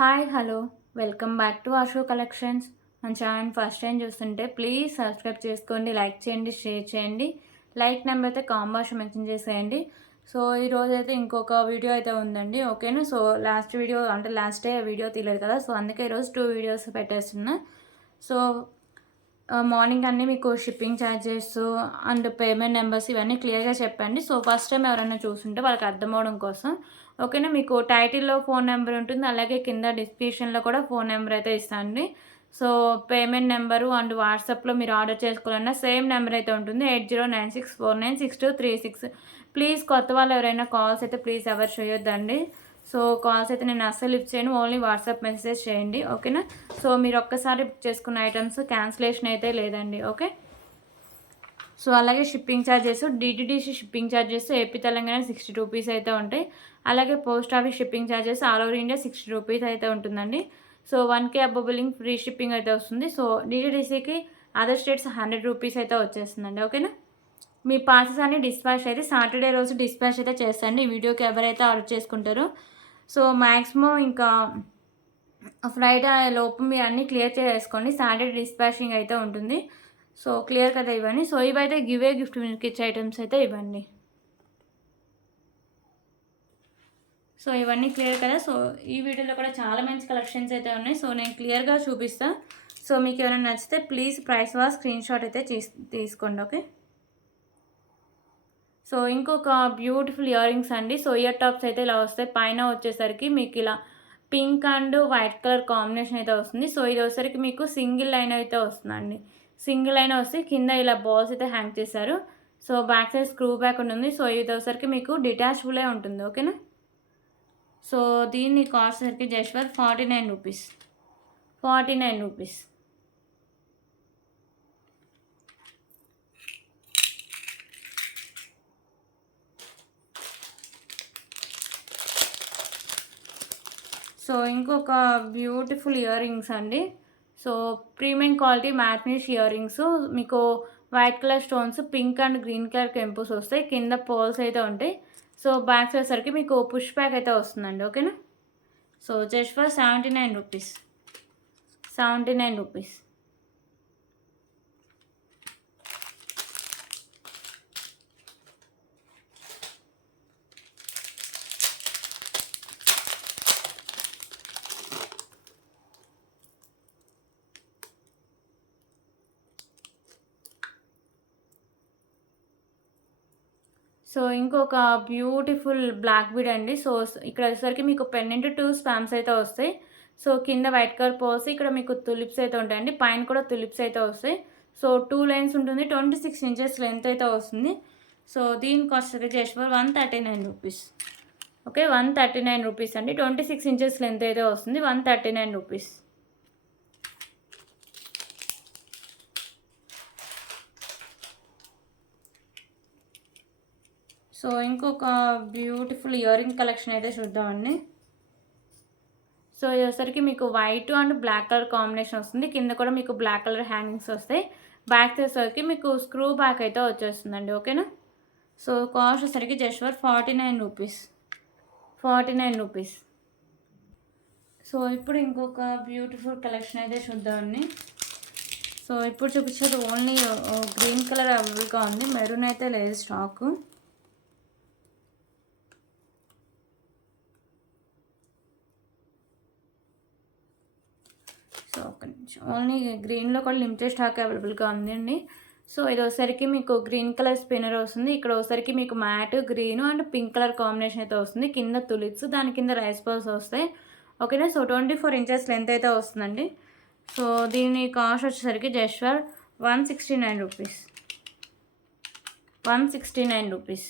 Hi hello welcome back to Asho collections. మన channel first time చూస్తుంటే please subscribe చేసుకోండి, like చేయండి, షేర్ చేయండి. లైక్ నెంబర్ అయితే కాంబాష్ మెన్షన్ చేసేయండి. సో ఈరోజు అయితే ఇంకొక వీడియో అయితే ఉందండి, ఓకేనా. సో లాస్ట్ వీడియో అంటే లాస్ట్ డే వీడియో తీయలేదు కదా, సో అందుకే ఈరోజు 2 వీడియోస్ పెట్టేస్తున్నా. సో మార్నింగ్ అన్నీ మీకు shipping charges and payment numbers ఇవన్నీ క్లియర్గా చెప్పండి. సో ఫస్ట్ టైం ఎవరైనా చూస్తుంటే వాళ్ళకి అర్థం అవడం కోసం, ఓకేనా. మీకు టైటిల్లో ఫోన్ నెంబర్ ఉంటుంది, అలాగే కింద డిస్క్రిప్షన్లో కూడా ఫోన్ నెంబర్ అయితే ఇస్తానండి. సో పేమెంట్ నెంబరు అండ్ వాట్సాప్లో మీరు ఆర్డర్ చేసుకోవాలన్నా సేమ్ నెంబర్ అయితే ఉంటుంది, 8096496236. ప్లీజ్ కొత్త వాళ్ళు ఎవరైనా కాల్స్ అయితే ప్లీజ్ ఎవరు చేయొద్దండి. సో కాల్స్ అయితే నేను అస్సలు లిఫ్ట్ చేయను, ఓన్లీ వాట్సాప్ మెసేజ్ చేయండి, ఓకేనా. సో మీరు ఒక్కసారి బుక్ చేసుకున్న ఐటమ్స్ క్యాన్సిలేషన్ అయితే లేదండి, ఓకే. సో అలాగే shipping charges, DTDC shipping charges AP Telangana 60 rupees అయితే ఉంటాయి. అలాగే post office shipping charges all over India 60 rupees అయితే ఉంటుందండి. So 1K above billing free shipping అయితే వస్తుంది. సో డిటిడిసికి అదర్ స్టేట్స్ 100 రూపీస్ అయితే వచ్చేస్తుందండి, ఓకేనా. మీ పార్సెస్ అన్ని డిస్పాచ్ అయితే సాటర్డే రోజు డిస్పాచ్ అయితే చేస్తాండి. ఈ వీడియోకి ఎవరైతే ఆర్డర్ చేసుకుంటారో సో మ్యాక్సిమం ఇంకా ఫ్రైడే లోపు మీరు అన్నీ క్లియర్ చేసుకోండి. సాటర్డే డిస్పాచింగ్ అయితే ఉంటుంది. సో క్లియర్ కదా ఇవన్నీ. సో ఇవైతే గిఫ్ట్ మీకు ఇచ్చే ఐటమ్స్ అయితే ఇవ్వండి. సో ఇవన్నీ క్లియర్ కదా. సో ఈ వీడియోలో కూడా చాలా మంచి కలెక్షన్స్ అయితే ఉన్నాయి. సో నేను క్లియర్గా చూపిస్తాను. సో మీకు ఏమైనా నచ్చితే please price was screen shot అయితే తీసుకోండి, ఓకే. సో ఇంకొక బ్యూటిఫుల్ ఇయర్ రింగ్స్ అండి. సో ఇయర్ టాప్స్ అయితే ఇలా వస్తాయి. పైన వచ్చేసరికి మీకు ఇలా pink and white colour combination అయితే వస్తుంది. సో ఇది వచ్చేసరికి మీకు సింగిల్ లైన్ అయితే వస్తుందండి. సింగిల్ లైన్ వస్తే కింద ఇలా బాల్స్ అయితే హ్యాంగ్ చేశారు. So back side screw back ఉంటుంది. సో ఇది వచ్చేసరికి మీకు డిటాచబులే ఉంటుంది, ఓకేనా. సో దీన్ని కాస్ట్ సరికి just for 49 rupees. 49 rupees. So ఇంకొక బ్యూటిఫుల్ ఇయర్ రింగ్స్ అండి. So premium quality matte finish ear rings, మీకు white colour stones, pink and green colour కెంపుస్ వస్తాయి. కింద పోల్స్ అయితే ఉంటాయి. సో బ్యాక్ వచ్చేసరికి మీకు పుష్ బ్యాక్ అయితే వస్తుందండి, ఓకేనా. So just for 79 rupees. 79 rupees. So ఇంకొక బ్యూటిఫుల్ బ్లాక్ బీడ్ అండి. సో ఇక్కడ వచ్చేసరికి మీకు పెండెంట్ 2 స్పామ్స్ అయితే వస్తాయి. సో కింద వైట్ కలర్ పోసి ఇక్కడ మీకు తులిప్స్ అయితే ఉంటాయండి. పైన కూడా తులిప్స్ అయితే వస్తాయి. సో 2 లైన్స్ ఉంటుంది. 26 ఇంచెస్ లెంత్ అయితే వస్తుంది. సో దీని కాస్ట్ అయితే just for 139 rupees, okay. 139 rupees అండి. 26 ఇంచెస్ లెంత్ అయితే వస్తుంది. 139 రూపీస్. సో ఇంకొక బ్యూటిఫుల్ ఇయర్ రింగ్ కలెక్షన్ అయితే చూద్దామండి. సో ఇది వచ్చేసరికి మీకు white and black colour combination వస్తుంది. కింద కూడా మీకు బ్లాక్ కలర్ హ్యాంగింగ్స్ వస్తాయి. బ్యాక్ వచ్చేసరికి మీకు స్క్రూ బ్యాక్ అయితే వచ్చేస్తుందండి, ఓకేనా. సో కాస్ట్ వచ్చేసరికి just for 49 rupees. 49 rupees. So ఇప్పుడు ఇంకొక బ్యూటిఫుల్ కలెక్షన్ అయితే చూద్దామండి. సో ఇప్పుడు చూపించేది ఓన్లీ గ్రీన్ కలర్ అవైలబుల్గా ఉంది, మెరూన్ అయితే లేదు స్టాకు. సో ఒక నిమిషం, ఓన్లీ గ్రీన్లో కూడా లిమిటెడ్ స్టాక్ అవైలబుల్గా ఉందండి. సో ఇది వచ్చేసరికి మీకు గ్రీన్ కలర్ స్పిన్నర్ వస్తుంది. ఇక్కడ వచ్చేసరికి మీకు matte green and pink colour combination అయితే వస్తుంది. కింద తులిప్స్, దాని కింద రైస్ బాల్స్ వస్తాయి, ఓకేనా. సో 24 ఇంచెస్ లెంత్ అయితే వస్తుందండి. సో దీని కాస్ట్ వచ్చేసరికి just for 169 rupees. 169 rupees.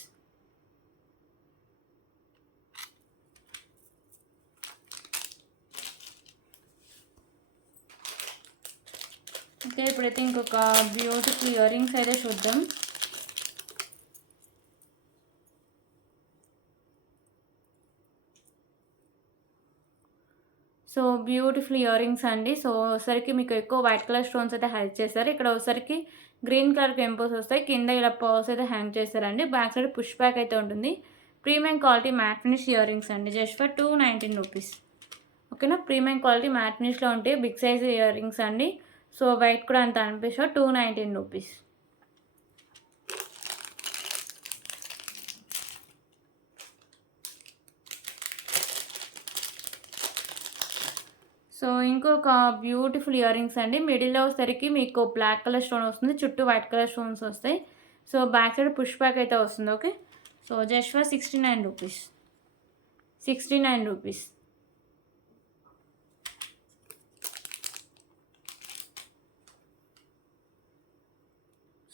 Okay, ఇప్పుడైతే ఇంకొక బ్యూటిఫుల్ ఇయర్ రింగ్స్ అయితే చూద్దాం. సో బ్యూటిఫుల్ ఇయర్ రింగ్స్ అండి. సో ఒకసారికి మీకు ఎక్కువ వైట్ కలర్ స్టోన్స్ అయితే హైడ్ చేశారు. ఇక్కడ ఒకసారికి గ్రీన్ కలర్ కెంపోస్ వస్తాయి. కింద ఇలా పర్స్ అయితే హ్యాంగ్ చేశారండి. బ్యాక్ సైడ్ పుష్ బ్యాక్ అయితే ఉంటుంది. Premium quality matte finish ear rings అండి. Just for 219 rupees. ఓకేనా. ప్రీమియం క్వాలిటీ మ్యాట్ ఫినిష్లో ఉంటాయి, బిగ్ సైజ్ ఇయర్ రింగ్స్ అండి. సో వైట్ కూడా అంత అనిపిస్తా, 219 రూపీస్. సో ఇంకొక బ్యూటిఫుల్ ఇయర్ రింగ్స్ అండి. మిడిల్లో వచ్చేసరికి మీకు బ్లాక్ కలర్ స్టోన్ వస్తుంది, చుట్టూ వైట్ కలర్ స్టోన్స్ వస్తాయి. So back side push back అయితే వస్తుంది. Okay. So just for 69 rupees. 69 rupees.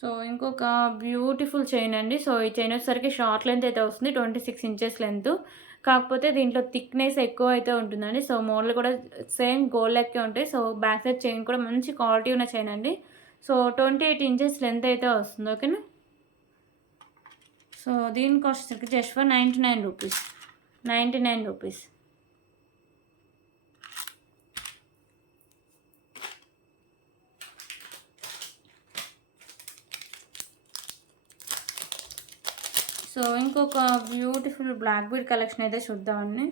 So ఇంకొక బ్యూటిఫుల్ చైన్ అండి. సో ఈ చైన్ వచ్చేసరికి షార్ట్ లెంత్ అయితే వస్తుంది, 26 ఇంచెస్ లెంత్. కాకపోతే దీంట్లో థిక్నెస్ ఎక్కువ అయితే ఉంటుందండి. సో మోడల్ కూడా సేమ్ గోల్డ్ లెక్కే ఉంటాయి. సో బ్యాక్ సైడ్ చైన్ కూడా మంచి క్వాలిటీ ఉన్న చైన్ అండి. సో 28 ఇంచెస్ లెంత్ అయితే వస్తుంది. ఓకేనా. సో దీని కాస్ట్ వచ్చేసరికి just for 99 rupees. 99 rupees. So ఇంకొక బ్యూటిఫుల్ బ్లాక్ బీడ్ కలెక్షన్ అయితే చూద్దామండి.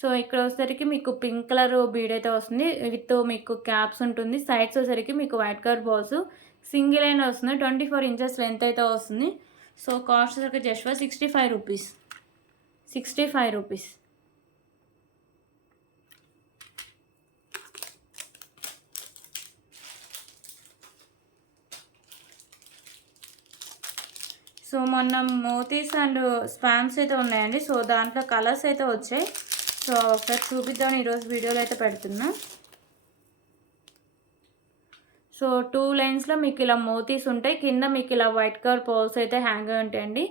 సో ఇక్కడ వచ్చేసరికి మీకు పింక్ కలర్ బీడ్ అయితే వస్తుంది, విత్ మీకు క్యాప్స్ ఉంటుంది. సైడ్స్ వచ్చేసరికి మీకు వైట్ కలర్ బాల్స్ సింగిల్ అయినా వస్తుంది, 24 ఇంచెస్ లెంత్ అయితే వస్తుంది. సో కాస్ట్ వచ్చేసరికి just for 65 rupees. 65 rupees. So మొన్న మోతీస్ అండ్ స్పామ్స్ అయితే ఉన్నాయండి. సో దాంట్లో కలర్స్ అయితే వచ్చాయి. సో ఒకసారి చూపిద్దామని ఈరోజు వీడియోలో అయితే పెడుతున్నా. సో 2 లైన్స్లో మీకు ఇలా మోతీస్ ఉంటాయి, కింద మీకు ఇలా వైట్ కలర్ పోల్స్ అయితే హ్యాంగ్ అయి ఉంటాయండి.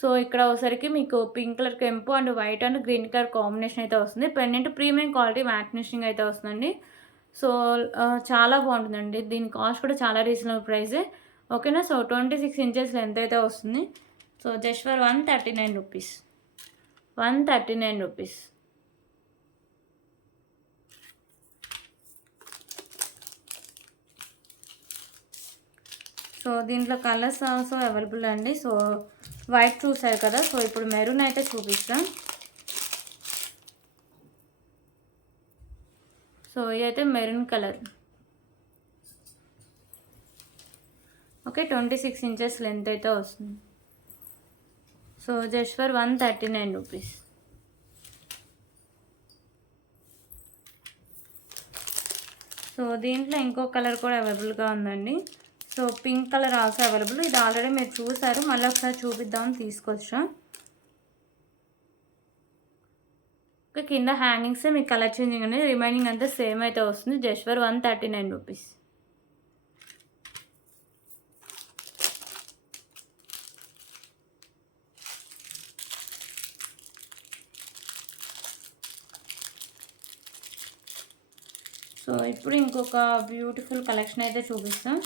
సో ఇక్కడ ఒకసారికి మీకు పింక్ కలర్ కెంపు and white and green colour combination అయితే వస్తుంది. Pendant premium quality matte finishing అయితే వస్తుందండి. సో చాలా బాగుంటుందండి. దీని కాస్ట్ కూడా చాలా రీజనబుల్ ప్రైజే. ఓకేనా. సో 26 ఇంచెస్ లెంత్ అయితే వస్తుంది. So just for 139 rupees. 139 rupees. So దీంట్లో కలర్స్ ఆల్సో అవైలబుల్ అండి. సో వైట్ చూసారు కదా, సో ఇప్పుడు మెరూన్ అయితే చూపిస్తాం. సో ఇదైతే maroon colour. Okay. 26 inches length అయితే వస్తుంది. So just for 139 rupees. So దీంట్లో ఇంకో కలర్ కూడా అవైలబుల్గా ఉందండి. So pink colour also available. ఇది ఆల్రెడీ మీరు చూసారు, మళ్ళీ ఒకసారి చూపిద్దామని తీసుకొచ్చా. ఓకే. కింద హ్యాంగింగ్స్ మీకు కలర్ చేంజింగ్ అనేది, రిమైనింగ్ అంతా సేమ్ అయితే వస్తుంది. Just for 139 rupees. సో ఇప్పుడు ఇంకొక బ్యూటిఫుల్ కలెక్షన్ అయితే చూపిస్తాం.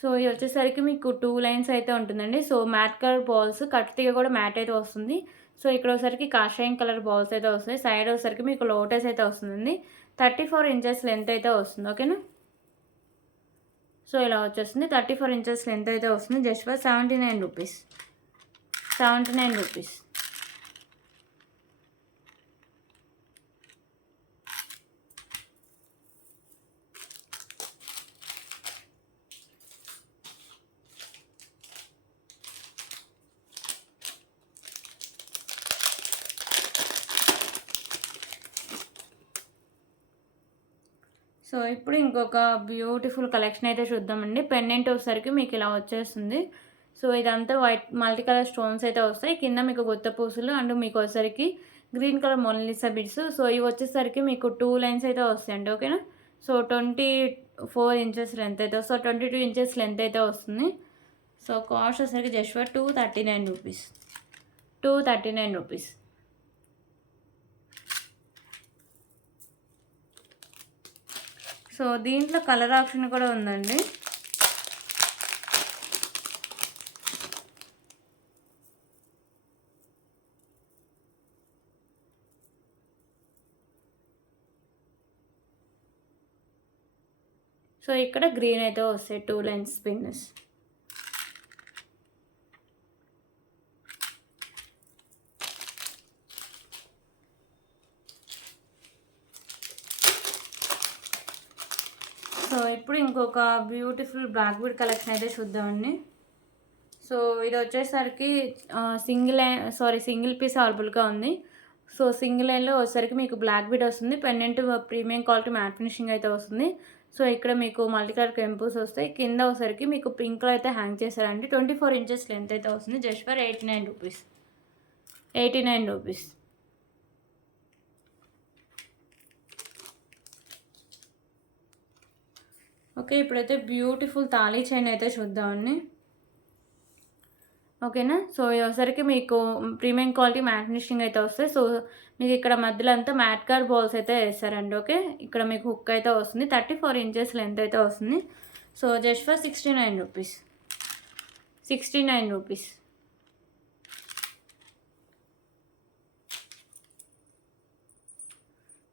సో ఇది వచ్చేసరికి మీకు 2 లైన్స్ అయితే ఉంటుందండి. సో మ్యాట్ కలర్ బాల్స్, కట్టిగా కూడా మ్యాట్ అయితే వస్తుంది. సో ఇక్కడ వచ్చేసరికి కాషాయం కలర్ బాల్స్ అయితే వస్తాయి. సైడ్ వచ్చేసరికి మీకు లోటస్ అయితే వస్తుందండి. 34 ఇంచెస్ లెంత్ అయితే వస్తుంది. ఓకేనా. సో ఇలా వచ్చేస్తుంది, 34 ఇంచెస్ లెంత్ అయితే వస్తుంది. Just for 79 rupees. 79 rupees. So ఇప్పుడు ఇంకొక బ్యూటిఫుల్ కలెక్షన్ అయితే చూద్దామండి. పెండెంట్ వచ్చేసరికి మీకు ఇలా వచ్చేస్తుంది. సో ఇదంతా వైట్ మల్టీ కలర్ స్టోన్స్ అయితే వస్తాయి. కింద మీకు గుత్త పూసలు అండ్ మీకు వచ్చేసరికి green colour Mona Lisa bids. So ఇవి వచ్చేసరికి మీకు 2 లైన్స్ అయితే వస్తాయండి. ఓకేనా. సో 24 ఇంచెస్ లెంత్ అయితే, సో 22 ఇంచెస్ లెంత్ అయితే వస్తుంది. సో కాస్ట్ వచ్చేసరికి just for 239 rupees. 239 rupees. So దీంట్లో కలర్ ఆప్షన్ కూడా ఉందండి. సో ఇక్కడ గ్రీన్ అయితే వస్తాయి, 2 లైన్స్ పిన్స్. ఇప్పుడు ఇంకొక బ్యూటిఫుల్ బ్లాక్ బీడ్ కలెక్షన్ అయితే చూద్దామండి. సో ఇది వచ్చేసరికి సింగిల్ పీస్ అవైలబుల్గా ఉంది. సో సింగిల్ లైన్లో వచ్చేసరికి మీకు బ్లాక్ బీడ్ వస్తుంది. Pendant premium quality matte finishing అయితే వస్తుంది. సో ఇక్కడ మీకు మల్టీ కలర్ కెంపుస్ వస్తాయి. కింద వచ్చేసరికి మీకు పింక్లో అయితే హ్యాంగ్ చేశారండి. 24 ఇంచెస్ లెంత్ అయితే వస్తుంది. Just for 89 rupees. 89 rupees. Okay, ఇప్పుడైతే బ్యూటిఫుల్ తాళీ చైన్ అయితే చూద్దామండి. ఓకేనా. సో ఒకసారికి మీకు ప్రీమియం క్వాలిటీ మ్యాట్ ఫినిషింగ్ అయితే వస్తాయి. సో మీకు ఇక్కడ మధ్యలో అంతా మ్యాట్ కార్డ్ బాల్స్ అయితే వేస్తారండి. ఓకే, ఇక్కడ మీకు హుక్ అయితే వస్తుంది. 34 ఇంచెస్ లెంత్ అయితే వస్తుంది. So just for 69 rupees. 69 rupees.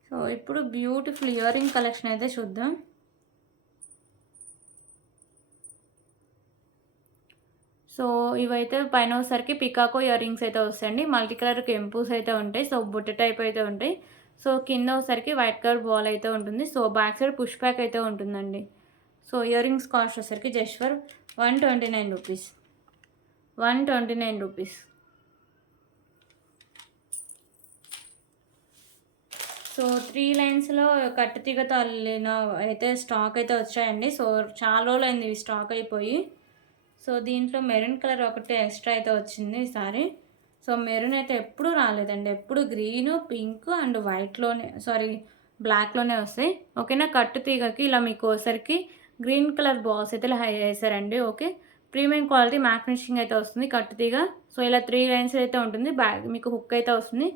So ఇప్పుడు బ్యూటిఫుల్ ఇయర్ రింగ్ కలెక్షన్ అయితే చూద్దాం. సో ఇవైతే పైన వచ్చేసరికి పికాకో ఇయర్ రింగ్స్ అయితే వస్తాయండి. మల్టీ కలర్ కెంపుస్ అయితే ఉంటాయి. సో బుట్ట టైప్ అయితే ఉంటాయి. సో కింద వచ్చేసరికి వైట్ కలర్ బాల్ అయితే ఉంటుంది. So back side push back అయితే ఉంటుందండి. సో ఇయర్ రింగ్స్ కాస్ట్ వచ్చేసరికి just for 129 rupees. 129 rupees. So 3 లైన్స్లో కట్టుతీగతో అల్లిన అయితే స్టాక్ అయితే వచ్చాయండి. సో చాలా రోజులు అయింది ఇవి స్టాక్ అయిపోయి. సో దీంట్లో మెరూన్ కలర్ ఒకటి ఎక్స్ట్రా అయితే వచ్చింది ఈసారి. సో మెరూన్ అయితే ఎప్పుడు రాలేదండి. ఎప్పుడు గ్రీను, పింక్ అండ్ బ్లాక్లోనే వస్తాయి. ఓకేనా. కట్టు తీగకి ఇలా మీకు ఒకసారికి గ్రీన్ కలర్ బాల్స్ అయితే ఇలా వేసారండి. Okay, premium quality matte finishing అయితే వస్తుంది కట్టు తీగ. సో ఇలా 3 లైన్స్ అయితే ఉంటుంది. బ్యాక్ మీకు హుక్ అయితే వస్తుంది.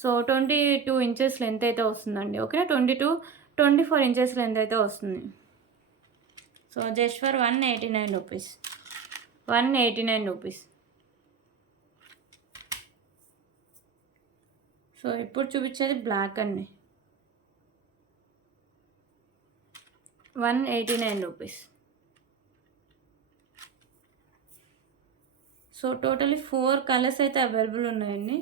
సో 22 ఇంచెస్ లెంత్ అయితే వస్తుందండి. ఓకేనా. 24 ఇంచెస్ లెంత్ అయితే వస్తుంది. So just for 189 rupees. 189 rupees. So ఇప్పుడు చూపించేది బ్లాక్ అండి. 189 రూపీస్. సో టోటలీ 4 కలర్స్ అయితే అవైలబుల్ ఉన్నాయండి.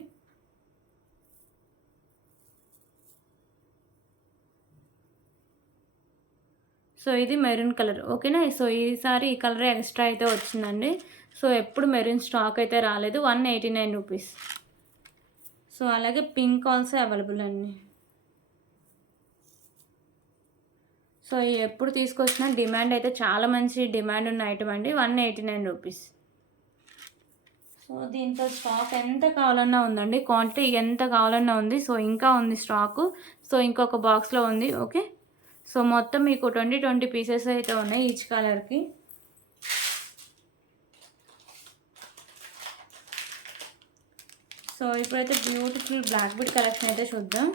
సో ఇది మెరూన్ కలర్. ఓకేనా. సో ఈసారి ఈ కలర్ ఎక్స్ట్రా అయితే వచ్చిందండి. సో ఎప్పుడు మెరూన్ స్టాక్ అయితే రాలేదు. 189 రూపీస్. సో అలాగే పింక్ ఆల్సో అవైలబుల్ అండి. సో ఎప్పుడు తీసుకొచ్చిన డిమాండ్ అయితే చాలా మంచి డిమాండ్ ఉన్న ఐటమ్ అండి. 189 రూపీస్. సో దీంట్లో స్టాక్ ఎంత కావాలన్నా ఉందండి. క్వాంటిటీ ఎంత కావాలన్నా ఉంది. సో ఇంకా ఉంది స్టాకు. సో ఇంకొక బాక్స్లో ఉంది. ఓకే. సో మొత్తం మీకు 20 పీసెస్ అయితే ఉన్నాయి ఈచ్ కలర్కి. సో ఇప్పుడైతే బ్యూటిఫుల్ బ్లాక్ బీడ్ కలెక్షన్ అయితే చూద్దాం.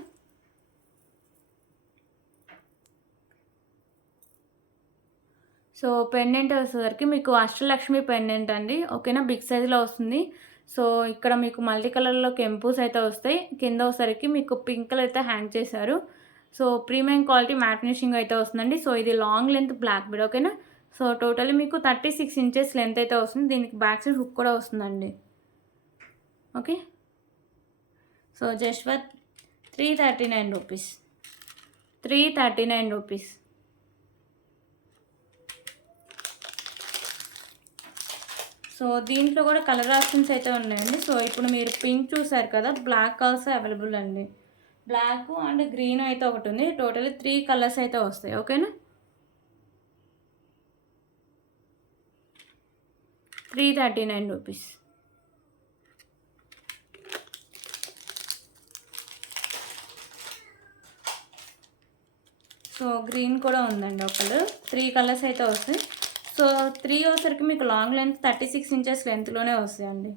సో పెండెంట్ వచ్చేసరికి మీకు అష్టలక్ష్మి పెండెంట్ అండి. ఓకేనా. బిగ్ సైజులో వస్తుంది. సో ఇక్కడ మీకు మల్టీ కలర్లో కెంపుస్ అయితే వస్తాయి. కింద వచ్చేసరికి మీకు పింక్ కలర్ అయితే హ్యాంగ్ చేశారు. So premium quality matte finishing అయితే వస్తుందండి. సో ఇది లాంగ్ లెంత్ బ్లాక్ బీడ్. ఓకేనా. సో టోటల్లీ మీకు 36 ఇంచెస్ లెంత్ అయితే వస్తుంది. దీనికి బ్యాక్ సైడ్ హుక్ కూడా వస్తుందండి. Okay. So just for 339 rupees. 339 rupees. So దీంట్లో కూడా కలర్ ఆప్షన్స్ అయితే ఉన్నాయండి. సో ఇప్పుడు మీరు పింక్ చూసారు కదా, బ్లాక్ ఆల్సో అవైలబుల్ అండి. బ్లాక్ అండ్ గ్రీన్ అయితే ఒకటి ఉంది. టోటల్లీ 3 కలర్స్ అయితే వస్తాయి. ఓకేనా. 339 రూపీస్. సో గ్రీన్ కూడా ఉందండి ఒక కలర్. 3 కలర్స్ అయితే వస్తాయి. సో 3 వచ్చేసరికి మీకు లాంగ్ లెంత్ 36 ఇంచెస్ లెంత్లోనే వస్తాయండి.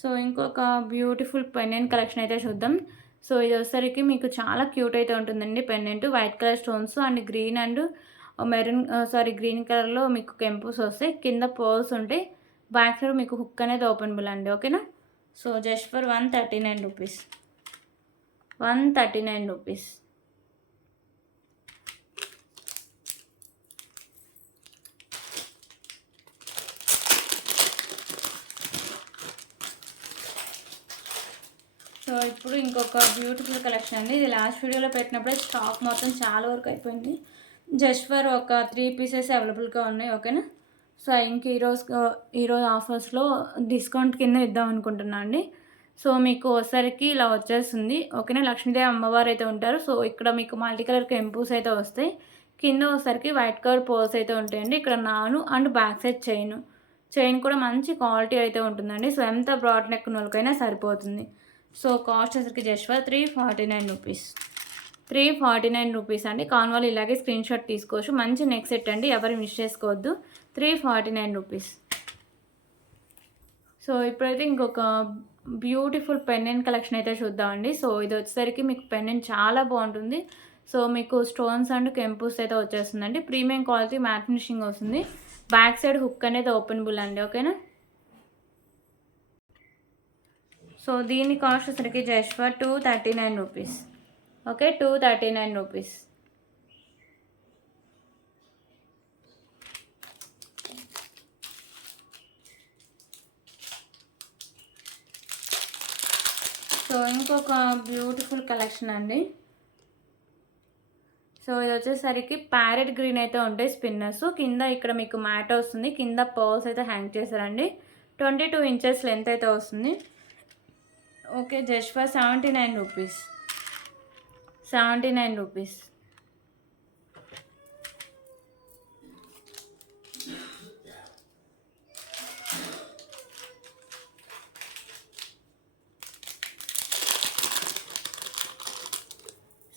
సో ఇంకొక బ్యూటిఫుల్ పెండెంట్ కలెక్షన్ అయితే చూద్దాం. సో ఇది వచ్చేసరికి మీకు చాలా క్యూట్ అయితే ఉంటుందండి. Pendant white colour stones and green and green కలర్లో మీకు కెంపుస్ వస్తాయి. కింద పర్ల్స్ ఉంటాయి. బ్యాక్ సైడ్ మీకు హుక్ అనేది ఓపెనబుల్ అండి. ఓకేనా. So just for 139 rupees. 139 rupees. So ఇప్పుడు ఇంకొక బ్యూటిఫుల్ కలెక్షన్ అండి. ఇది లాస్ట్ వీడియోలో పెట్టినప్పుడే స్టాక్ మొత్తం చాలా వరకు అయిపోయింది. జస్ట్ ఫర్ ఒక 3 పీసెస్ అవైలబుల్గా ఉన్నాయి. ఓకేనా. సో ఇంక ఈరోజు ఆఫర్స్లో డిస్కౌంట్ కింద ఇద్దాం అనుకుంటున్నా అండి. సో మీకు ఒకసారికి ఇలా వచ్చేస్తుంది. ఓకేనా. లక్ష్మీదేవి అమ్మవారు అయితే ఉంటారు. సో ఇక్కడ మీకు మల్టీ కలర్ కెంపూస్ అయితే వస్తాయి. కింద ఒకసారికి వైట్ కలర్ పోల్స్ అయితే ఉంటాయండి. ఇక్కడ నాను అండ్ బ్యాక్ సైడ్ చైన్ కూడా మంచి క్వాలిటీ అయితే ఉంటుందండి. సో ఎంత బ్రాడ్ నెక్ నోలకైనా సరిపోతుంది. సో కాస్ట్ వచ్చరికి జస్ట్ ఫర్ 349 రూపీస్. 349 రూపీస్ అండి. కాన్ వాళ్ళు ఇలాగే స్క్రీన్ షాట్ తీసుకోవచ్చు. మంచి నెక్ సెట్ అండి, ఎవరు మిస్ చేసుకోవద్దు. 349 రూపీస్. సో ఇప్పుడైతే ఇంకొక బ్యూటిఫుల్ పెండెంట్ కలెక్షన్ అయితే చూద్దామండి. సో ఇది వచ్చేసరికి మీకు పెండెంట్ చాలా బాగుంటుంది. సో మీకు స్టోన్స్ అండ్ కెంపూస్ అయితే వచ్చేస్తుందండి. ప్రీమియం క్వాలిటీ మ్యాట్ ఫినిషింగ్ వస్తుంది. బ్యాక్ సైడ్ హుక్ అనేది ఓపెనబుల్ అండి. ఓకేనా. సో దీని కాస్ట్ వచ్చరికి just for 239 rupees. Okay, 239 rupees. So ఇంకొక బ్యూటిఫుల్ కలెక్షన్ అండి. సో ఇది వచ్చేసరికి ప్యారెట్ గ్రీన్ అయితే ఉంటాయి స్పిన్నర్స్. కింద ఇక్కడ మీకు మ్యాట్ వస్తుంది. కింద పర్ల్స్ అయితే హ్యాంగ్ చేశారండి. 22 ఇంచెస్ లెంత్ అయితే వస్తుంది. Okay, just for 79 rupees. 79 rupees.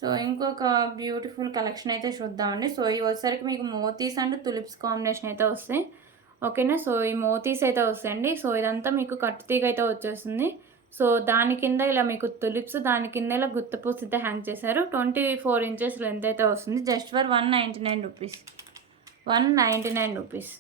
So ఇంకొక బ్యూటిఫుల్ కలెక్షన్ అయితే చూద్దామండి. సో ఇవి వచ్చేసరికి మీకు మోతీస్ అండ్ తులిప్స్ కాంబినేషన్ అయితే వస్తాయి. ఓకేనా. సో ఈ మోతీస్ అయితే వస్తాయండి. సో ఇదంతా మీకు కట్టుతీగ అయితే వచ్చేస్తుంది. సో దాని కింద ఇలా మీకు తులిప్స్, దాని కింద ఇలా గుత్తపూస అయితే హ్యాంగ్ చేశారు. 24 ఇంచెస్ లెంత్ అయితే వస్తుంది. Just for 199 rupees. 199 rupees.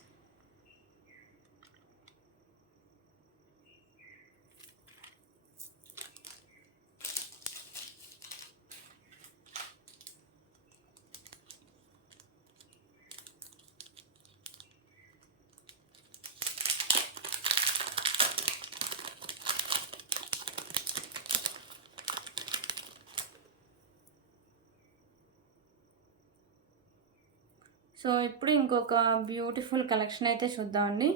So ఇప్పుడు ఇంకొక బ్యూటిఫుల్ కలెక్షన్ అయితే చూద్దామండి.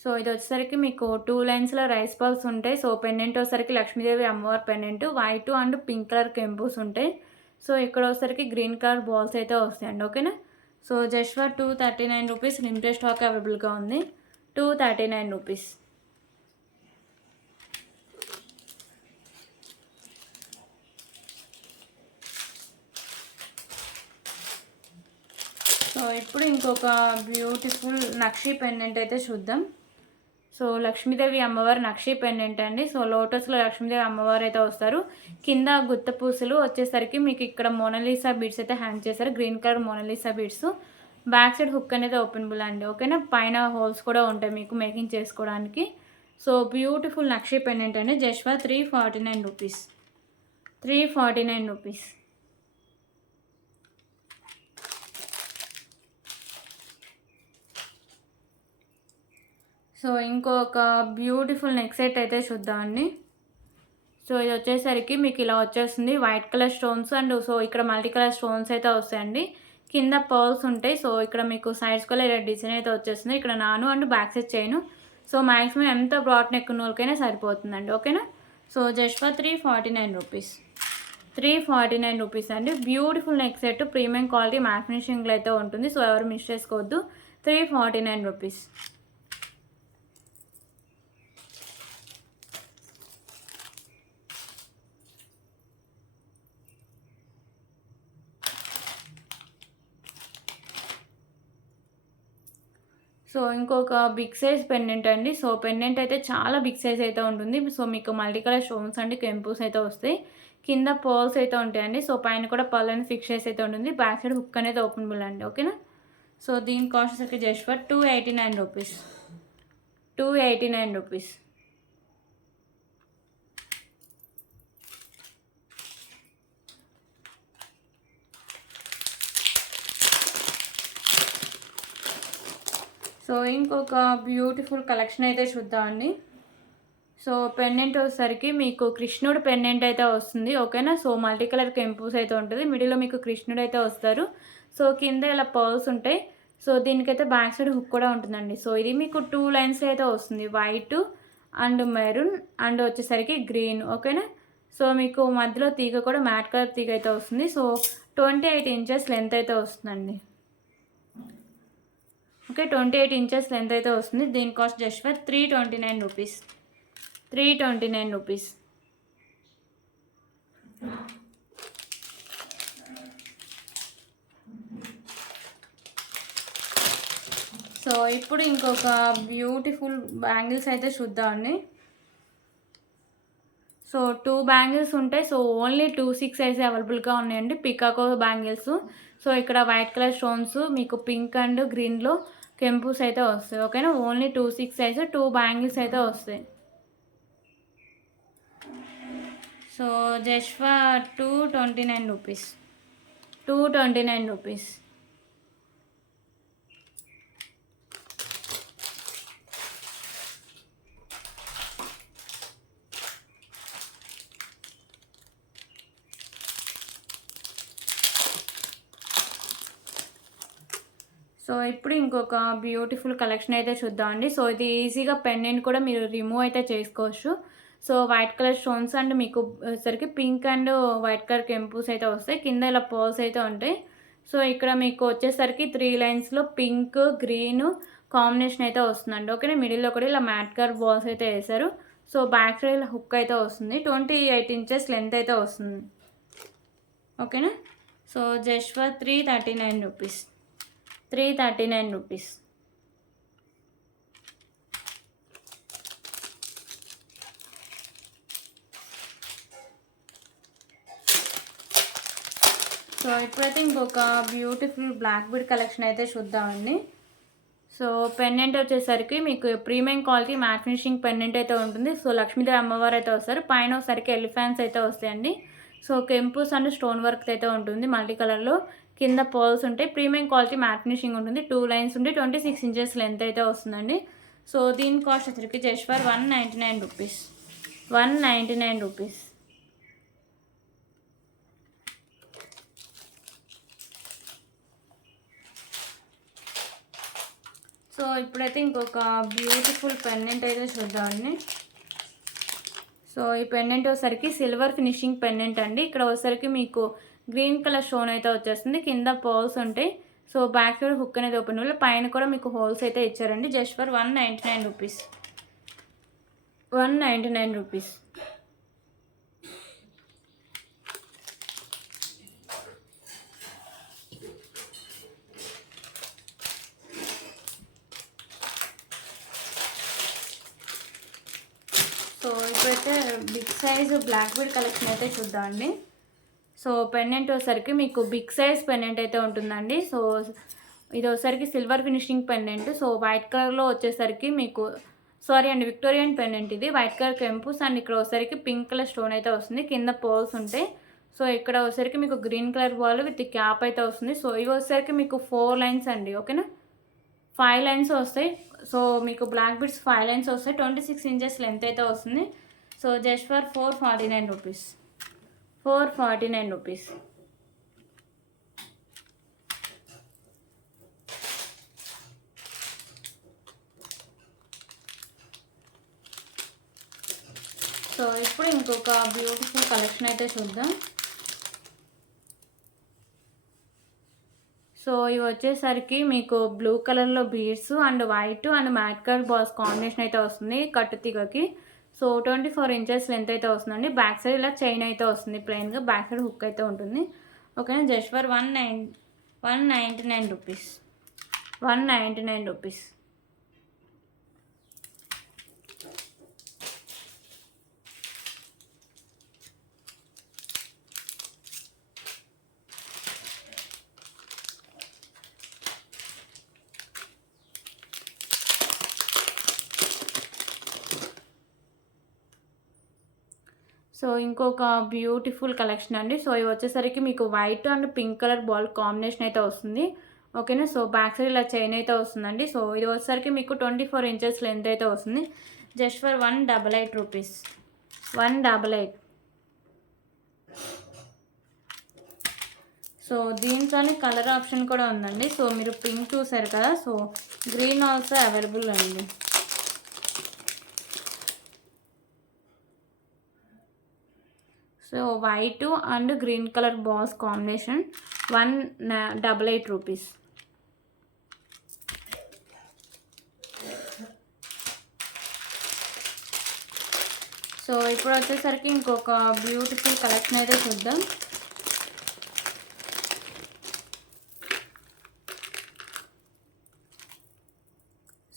సో ఇది వచ్చేసరికి మీకు 2 లైన్స్లో రైస్ బాల్స్ ఉంటాయి. సో పెండెంట్ వచ్చేసరికి లక్ష్మీదేవి అమ్మవారి pendant, white and pink colour కెంపూస్ ఉంటాయి. సో ఇక్కడ వచ్చేసరికి గ్రీన్ కలర్ బాల్స్ అయితే వస్తాయండి. ఓకేనా. So just for 239 rupees. Limited stock అవైలబుల్గా ఉంది. 239 రూపీస్. సో ఇప్పుడు ఇంకొక బ్యూటిఫుల్ నక్షి పెండెంట్ అయితే చూద్దాం. సో లక్ష్మీదేవి అమ్మవారి నక్షి పెండెంట్ అండి. సో లోటస్లో లక్ష్మీదేవి అమ్మవారు అయితే వస్తారు. కింద గుత్త పూసలు వచ్చేసరికి మీకు ఇక్కడ మోనాలిసా బీడ్స్ అయితే హ్యాంగ్ చేశారు. Green colour Mona Lisa beads. Back side hook అనేది ఓపెనబుల్ అండి. ఓకేనా. పైన హోల్స్ కూడా ఉంటాయి మీకు మేకింగ్ చేసుకోవడానికి. సో బ్యూటిఫుల్ నక్షి పెండెంట్ అండి. Just for 349 rupees. 349 rupees. So ఇంకొక బ్యూటిఫుల్ నెక్ సెట్ అయితే చూద్దామండి. సో ఇది వచ్చేసరికి మీకు ఇలా వచ్చేస్తుంది. White colour stones and so ఇక్కడ మల్టీ కలర్ స్టోన్స్ అయితే వస్తాయండి. కింద పర్ల్స్ ఉంటాయి. సో ఇక్కడ మీకు సైడ్స్ కూడా ఇలా డిజైన్ అయితే వచ్చేస్తుంది. ఇక్కడ నాను and back side chain. So maximum ఎంత బ్రాడ్ నెక్ నోలకైనా సరిపోతుందండి. ఓకేనా. So just for 349 rupees. 349 rupees అండి. Beautiful neck set, premium quality matte ఫినిషింగ్లో అయితే ఉంటుంది. సో ఎవరు మిస్ చేసుకోవద్దు. 349 రూపీస్. సో ఇంకొక బిగ్ సైజ్ పెండెంట్ అండి. సో పెండెంట్ అయితే చాలా బిగ్ సైజ్ అయితే ఉంటుంది. సో మీకు మల్టీ కలర్ స్టోన్స్ అండి కెంపూస్ అయితే వస్తాయి. కింద పర్ల్స్ అయితే ఉంటాయండి. సో పైన కూడా పర్ల్ అనేది ఫిక్స్ చేసి అయితే ఉంటుంది. బ్యాక్ సైడ్ హుక్ అనేది ఓపెనబుల్ అండి. ఓకేనా. సో దీని కాస్ట్ అయితే just for 289 rupees. 289 rupees. So ఇంకొక బ్యూటిఫుల్ కలెక్షన్ అయితే చూద్దామండి. సో పెండెంట్ వచ్చేసరికి మీకు కృష్ణుడు పెండెంట్ అయితే వస్తుంది, ఓకేనా. సో మల్టీ కలర్ కెంపుస్ అయితే ఉంటుంది, మిడిల్లో మీకు కృష్ణుడు అయితే వస్తారు. సో కింద ఇలా పర్ల్స్ ఉంటాయి. సో దీనికైతే బ్యాక్ సైడ్ హుక్ కూడా ఉంటుందండి. సో ఇది మీకు 2 లైన్స్ అయితే వస్తుంది, వైట్ అండ్ మెరూన్ అండ్ వచ్చేసరికి గ్రీన్, ఓకేనా. సో మీకు మధ్యలో తీగ కూడా మ్యాట్ కలర్ తీగ అయితే వస్తుంది. సో 28 ఇంచెస్ లెంత్ అయితే వస్తుందండి, ఓకే. 28 ఇంచెస్ లెంత్ అయితే వస్తుంది. దీని cost just for 329 rupees, 329 rupees. So ఇప్పుడు ఇంకొక బ్యూటిఫుల్ బ్యాంగిల్స్ అయితే చూద్దామండి. సో 2 బ్యాంగిల్స్ ఉంటాయి. సో ఓన్లీ 26 అయితే అవైలబుల్గా ఉన్నాయండి, పికాకో బ్యాంగిల్స్. సో ఇక్కడ వైట్ కలర్ స్టోన్స్ మీకు పింక్ అండ్ గ్రీన్లో కెంపుస్ అయితే వస్తాయి, ఓకేనా. ఓన్లీ 26 సైజ్ 2 బ్యాంగిల్స్ అయితే వస్తాయి. So just for 229 rupees, 229 rupees. So ఇప్పుడు ఇంకొక బ్యూటిఫుల్ కలెక్షన్ అయితే చూద్దామండి. సో ఇది ఈజీగా పెండెంట్ కూడా మీరు రిమూవ్ అయితే చేసుకోవచ్చు. So white colour stones and మీకు సరికి పింక్ అండ్ వైట్ కలర్ కెంపుస్ అయితే వస్తాయి, కింద ఇలా పర్ల్స్ అయితే ఉంటాయి. సో ఇక్కడ మీకు వచ్చేసరికి 3 లైన్స్లో పింక్ గ్రీన్ కాంబినేషన్ అయితే వస్తుందండి, ఓకేనా. మిడిల్లో కూడా ఇలా మ్యాట్ కలర్ బాల్స్ అయితే వేశారు. సో బ్యాక్ సైడ్ ఇలా హుక్ అయితే వస్తుంది, 28 ఇంచెస్ లెంత్ అయితే వస్తుంది, ఓకేనా. So just for 339 rupees, 339 rupees. So ఇప్పుడైతే ఇంకొక బ్యూటిఫుల్ బ్లాక్ బీడ్ కలెక్షన్ అయితే చూద్దామండి. సో పెండెంట్ వచ్చేసరికి మీకు premium quality matte finishing pendant అయితే ఉంటుంది. సో లక్ష్మీదేవి అమ్మవారు అయితే వస్తారు, పైన ఒకసారికి ఎలిఫాన్స్ అయితే వస్తాయండి. సో కెంపుస్ అండ్ స్టోన్ వర్క్ అయితే ఉంటుంది మల్టీ కలర్లో, కింద పర్ల్స్ ఉంటాయి. ప్రీమియం క్వాలిటీ మ్యాట్ ఫినిషింగ్ ఉంటుంది, 2 లైన్స్ ఉండి 26 ఇంచెస్ లెంత్ అయితే వస్తుందండి. సో దీని కాస్ట్ వచ్చరికి just for 199 rupees, 199 rupees. So ఇప్పుడైతే ఇంకొక బ్యూటిఫుల్ పెండెంట్ అయితే చూద్దామండి. సో ఈ పెండెంట్ వచ్చేసరికి సిల్వర్ ఫినిషింగ్ పెండెంట్ అండి. ఇక్కడ వచ్చేసరికి మీకు గ్రీన్ కలర్ స్టోన్ అయితే వచ్చేస్తుంది, కింద పర్ల్స్ ఉంటాయి. సో బ్యాక్ సైడ్ హుక్ అనేది ఓపెన్ వల్ల పైన కూడా మీకు హోల్స్ అయితే ఇచ్చారండి. Just for 199 rupees, 199 rupees. So ఇప్పుడైతే big size black bead collection అయితే చూద్దామండి. సో పెండెంట్ వచ్చేసరికి మీకు బిగ్ సైజ్ పెండెంట్ అయితే ఉంటుందండి. సో ఇది వచ్చేసరికి silver finishing pendant. So white కలర్లో వచ్చేసరికి మీకు సారీ అండి విక్టోరియన్ పెండెంట్ ఇది, వైట్ కలర్ కెంపుస్ అండ్ ఇక్కడ వచ్చేసరికి పింక్ కలర్ స్టోన్ అయితే వస్తుంది, కింద పర్ల్స్ ఉంటాయి. సో ఇక్కడ వచ్చేసరికి మీకు green colour ball with cap అయితే వస్తుంది. సో ఇవి వచ్చేసరికి మీకు 4 లైన్స్ అండి, ఓకేనా. 5 లైన్స్ వస్తాయి. సో మీకు బ్లాక్ బీడ్స్ 5 లైన్స్ వస్తాయి, 26 ఇంచెస్ లెంత్ అయితే వస్తుంది. So just for 449 rupees, 449 rupees. So ఇప్పుడు ఇంకొక బ్యూటిఫుల్ కలెక్షన్ అయితే చూద్దాం. సో ఇవి వచ్చేసరికి మీకు బ్లూ కలర్లో beads and white and mat colour balls combination అయితే వస్తుంది కట్టు తీగకి. సో 24 ఇంచెస్ లెంత్ అయితే వస్తుందండి. బ్యాక్ సైడ్ ఇలా చైన్ అయితే వస్తుంది ప్లెయిన్గా, బ్యాక్ సైడ్ హుక్ అయితే ఉంటుంది, ఓకేనా. Just for 199 rupees, 199 rupees. So ఇంకొక బ్యూటిఫుల్ కలెక్షన్ అండి. సో ఇవి వచ్చేసరికి మీకు white and pink colour ball combination అయితే వస్తుంది, ఓకేనా. సో బ్యాక్ సైడ్ ఇలా చైన్ అయితే వస్తుందండి. సో ఇది వచ్చేసరికి మీకు 24 ఇంచెస్ లెంత్ అయితే వస్తుంది. Just for 188 rupees, 188. సో దీంట్లోనే కలర్ ఆప్షన్ కూడా ఉందండి. సో మీరు పింక్ చూసారు కదా, సో గ్రీన్ ఆల్సో అవైలబుల్ అండి. So white and green colour balls combination 188 rupees. So ఇప్పుడు వచ్చేసరికి ఇంకొక బ్యూటిఫుల్ కలెక్షన్ అయితే చూద్దాం.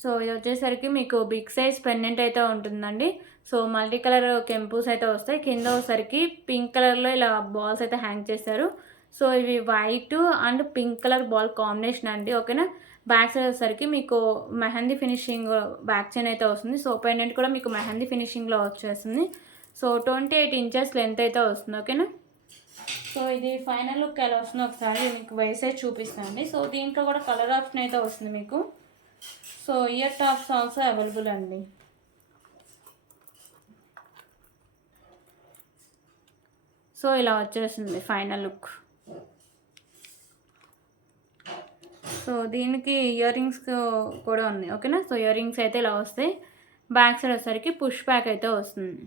సో ఇది వచ్చేసరికి మీకు బిగ్ సైజ్ పెండెంట్ అయితే ఉంటుందండి. సో మల్టీ కలర్ కెంపూస్ అయితే వస్తాయి. కింద వచ్చేసరికి పింక్ కలర్లో ఇలా బాల్స్ అయితే హ్యాంగ్ చేశారు. సో ఇవి white and pink colour ball combination అండి. ఓకేనా. బ్యాక్ సైడ్ వచ్చేసరికి మీకు మెహందీ ఫినిషింగ్ బ్యాక్ చైన్ అయితే వస్తుంది. సో పెండెంట్ కూడా మీకు మెహందీ ఫినిషింగ్లో వచ్చేస్తుంది. సో 28 ఇంచెస్ లెంత్ అయితే వస్తుంది. ఓకేనా. సో ఇది ఫైనల్ లుక్ ఎలా వస్తుందో ఒకసారి మీకు వైసే చూపిస్తానండి. సో దీంట్లో కూడా కలర్ ఆప్షన్ అయితే వస్తుంది మీకు. So ear tops also available అండి. సో ఇలా వచ్చేసింది ఫైనల్ లుక్. సో దీనికి ఇయర్ రింగ్స్ కూడా ఉంది. ఓకేనా. సో ఇయర్ రింగ్స్ అయితే ఇలా వస్తాయి. బ్యాక్ సైడ్ వచ్చేసరికి పుష్ బ్యాక్ అయితే వస్తుంది.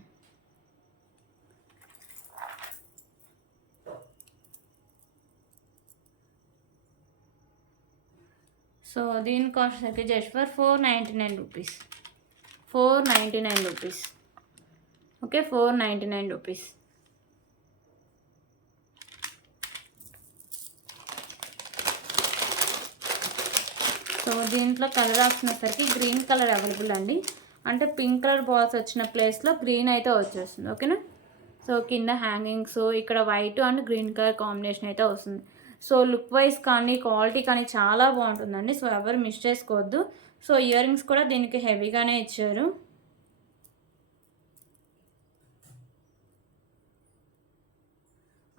సో దీని కాస్ట్ వచ్చేసరికి just for 499 rupees, 499 rupees. Okay, 499 rupees. So దీంట్లో కలర్ ఆప్షన్ వచ్చేసరికి గ్రీన్ కలర్ అవైలబుల్ అండి. అంటే పింక్ కలర్ బాల్స్ వచ్చిన ప్లేస్లో గ్రీన్ అయితే వచ్చేస్తుంది. ఓకేనా. సో కింద హ్యాంగింగ్స్ ఇక్కడ white and green colour combination అయితే వస్తుంది. సో లుక్ వైజ్ కానీ క్వాలిటీ కానీ చాలా బాగుంటుందండి. సో ఎవరు మిస్ చేసుకోవద్దు. సో ఇయర్ రింగ్స్ కూడా దీనికి హెవీగానే ఇచ్చారు.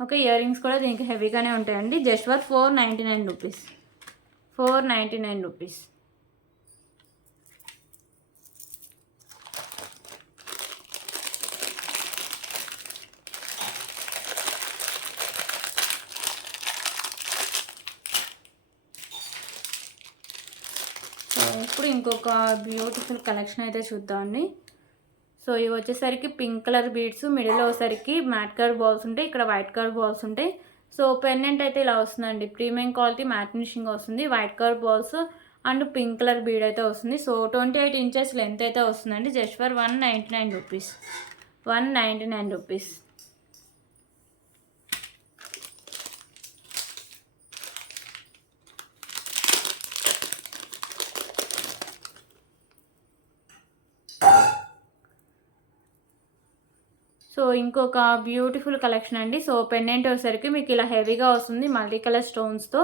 ఓకే, ఇయర్ రింగ్స్ కూడా దీనికి హెవీగానే ఉంటాయండి. Just for 499 rupees, 499 rupees. ఇప్పుడు ఇంకొక బ్యూటిఫుల్ కలెక్షన్ అయితే చూద్దామండి. సో ఇవి వచ్చేసరికి పింక్ కలర్ బీడ్స్, మిడిల్లో వచ్చేసరికి మ్యాట్ కలర్ బాల్స్ ఉంటాయి, ఇక్కడ వైట్ కలర్ బాల్స్ ఉంటాయి. సో పెండెంట్ అయితే ఇలా వస్తుందండి. ప్రీమియం క్వాలిటీ మ్యాట్ ఫినిషింగ్ వస్తుంది. White colour balls and pink colour bead అయితే వస్తుంది. సో 28 ఇంచెస్ లెంత్ అయితే వస్తుందండి. Just for 199 rupees, 199 rupees. So ఇంకొక బ్యూటిఫుల్ కలెక్షన్ అండి. సో పెండెంట్ వచ్చేసరికి మీకు ఇలా హెవీగా వస్తుంది మల్టీ కలర్ స్టోన్స్తో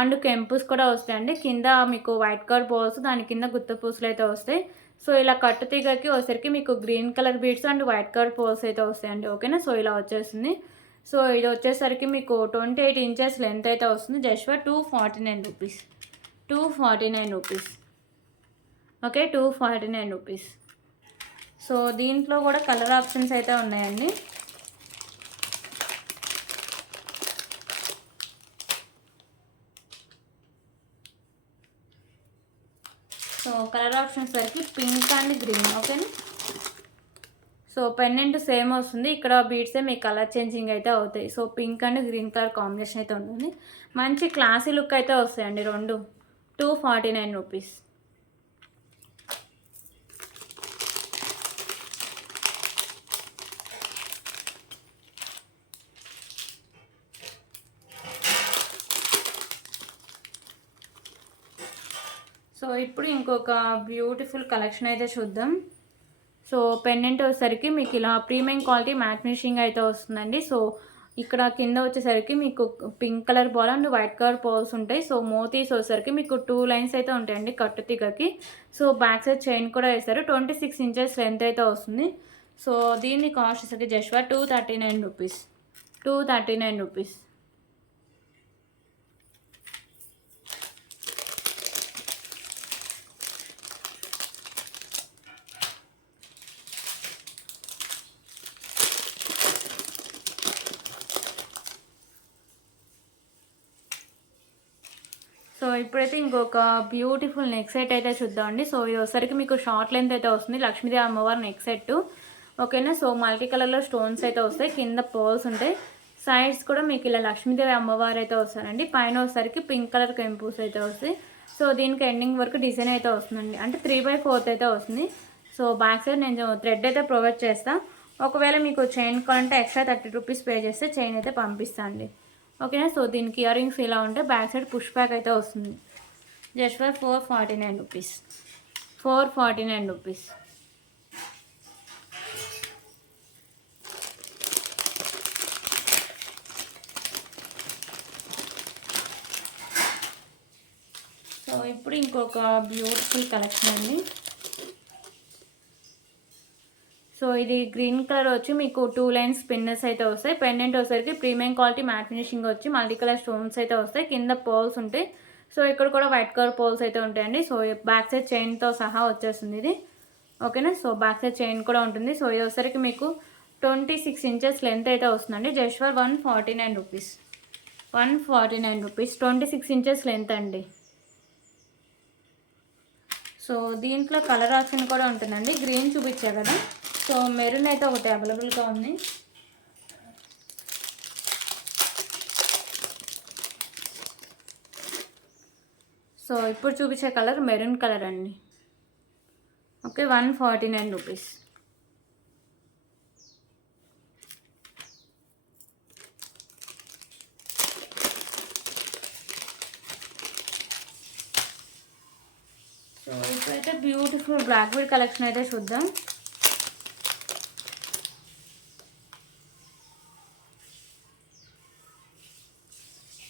అండ్ కెంపుస్ కూడా వస్తాయండి. కింద మీకు వైట్ కలర్ బాల్స్, దాని కింద గుత్త పూసలు అయితే వస్తాయి. సో ఇలా కట్టు తీగకి వచ్చేసరికి మీకు green colour beads and white colour pearls అయితే వస్తాయండి. ఓకేనా. సో ఇలా వచ్చేస్తుంది. సో ఇది వచ్చేసరికి మీకు 28 ఇంచెస్ లెంత్ అయితే వస్తుంది. Just for 249 rupees, 249 rupees. Okay, 249 rupees. So దీంట్లో కూడా కలర్ ఆప్షన్స్ అయితే ఉన్నాయండి. సో కలర్ ఆప్షన్స్ వరకు పింక్ అండ్ గ్రీన్. ఓకేనా. సో పెండెంట్ సేమ్ వస్తుంది. ఇక్కడ బీడ్సే మీకు కలర్ చేంజింగ్ అయితే అవుతాయి. So pink and green colour combination అయితే ఉంటుంది. మంచి క్లాసీ లుక్ అయితే వస్తాయండి రెండు. 249 రూపీస్. సో ఇప్పుడు ఇంకొక బ్యూటిఫుల్ కలెక్షన్ అయితే చూద్దాం. సో పెండెంట్ వచ్చేసరికి మీకు ఇలా ప్రీమియం క్వాలిటీ మ్యాట్ ఫినిషింగ్ అయితే వస్తుందండి. సో ఇక్కడ కింద వచ్చేసరికి మీకు pink colour ball and white colour balls ఉంటాయి. సో మోతీస్ వచ్చేసరికి మీకు 2 లైన్స్ అయితే ఉంటాయండి కట్టు తీగకి. సో బ్యాక్ సైడ్ చైన్ కూడా వేస్తారు. 26 ఇంచెస్ లెంత్ అయితే వస్తుంది. సో దీన్ని కాస్ట్ వచ్చేసరికి జస్ట్ ఫర్ 239 రూపీస్, 239 రూపీస్. ఇప్పుడైతే ఇంకొక బ్యూటిఫుల్ నెక్ సెట్ అయితే చూద్దామండి. సో ఇది వచ్చేసరికి మీకు షార్ట్ లెంత్ అయితే వస్తుంది. లక్ష్మీదేవి అమ్మవారి నెక్ సెట్. ఓకేనా. సో మల్టీ కలర్లో స్టోన్స్ అయితే వస్తాయి, కింద పర్ల్స్ ఉంటాయి, సైడ్స్ కూడా మీకు ఇలా లక్ష్మీదేవి అమ్మవారు అయితే వస్తారండి. పైన వచ్చేసరికి పింక్ కలర్ కెంపూస్ అయితే వస్తాయి. సో దీనికి ఎండింగ్ వరకు డిజైన్ అయితే వస్తుందండి, అంటే 3/4 అయితే వస్తుంది. సో బ్యాక్ సైడ్ నేను థ్రెడ్ అయితే ప్రొవైడ్ చేస్తాను. ఒకవేళ మీకు చైన్ కావాలంటే ఎక్స్ట్రా 30 రూపీస్ పే చేస్తే చైన్ అయితే పంపిస్తాను అండి. ఓకేనా. సో దీనికి ఇయర్ రింగ్స్ ఇలా ఉంటే బ్యాక్ సైడ్ పుష్ బ్యాక్ అయితే వస్తుంది. Just for 449 rupees. 449 rupees. So ఇప్పుడు ఇంకొక బ్యూటిఫుల్ కలెక్షన్ అండి. సో ఇది గ్రీన్ కలర్ వచ్చి మీకు 2 లైన్స్ పిన్నర్స్ అయితే వస్తాయి. పెండెంట్ వచ్చేసరికి ప్రీమియం క్వాలిటీ మ్యాట్ ఫినిషింగ్ వచ్చి మల్టీ కలర్ స్టోన్స్ అయితే వస్తాయి, కింద పోల్స్ ఉంటాయి. సో ఇక్కడ కూడా వైట్ కలర్ పోల్స్ అయితే ఉంటాయండి. సో బ్యాక్ సైడ్ చైన్తో సహా వచ్చేస్తుంది ఇది. ఓకేనా. సో బ్యాక్ సైడ్ చైన్ కూడా ఉంటుంది. సో ఇది వచ్చేసరికి మీకు 26 ఇంచెస్ లెంత్ అయితే వస్తుందండి. Just for 149 rupees. 149 rupees. 26 inches length అండి. సో దీంట్లో కలర్ ఆప్షన్ కూడా ఉంటుందండి. గ్రీన్ చూపించా కదా, సో మెరూన్ అయితే ఒకటి అవైలబుల్గా ఉంది. సో ఇప్పుడు చూపించే కలర్ మెరూన్ కలర్ అండి. ఓకే. 149 రూపీస్. సో ఇప్పుడైతే బ్యూటిఫుల్ బ్లాక్ బీడ్ కలెక్షన్ అయితే చూద్దాం.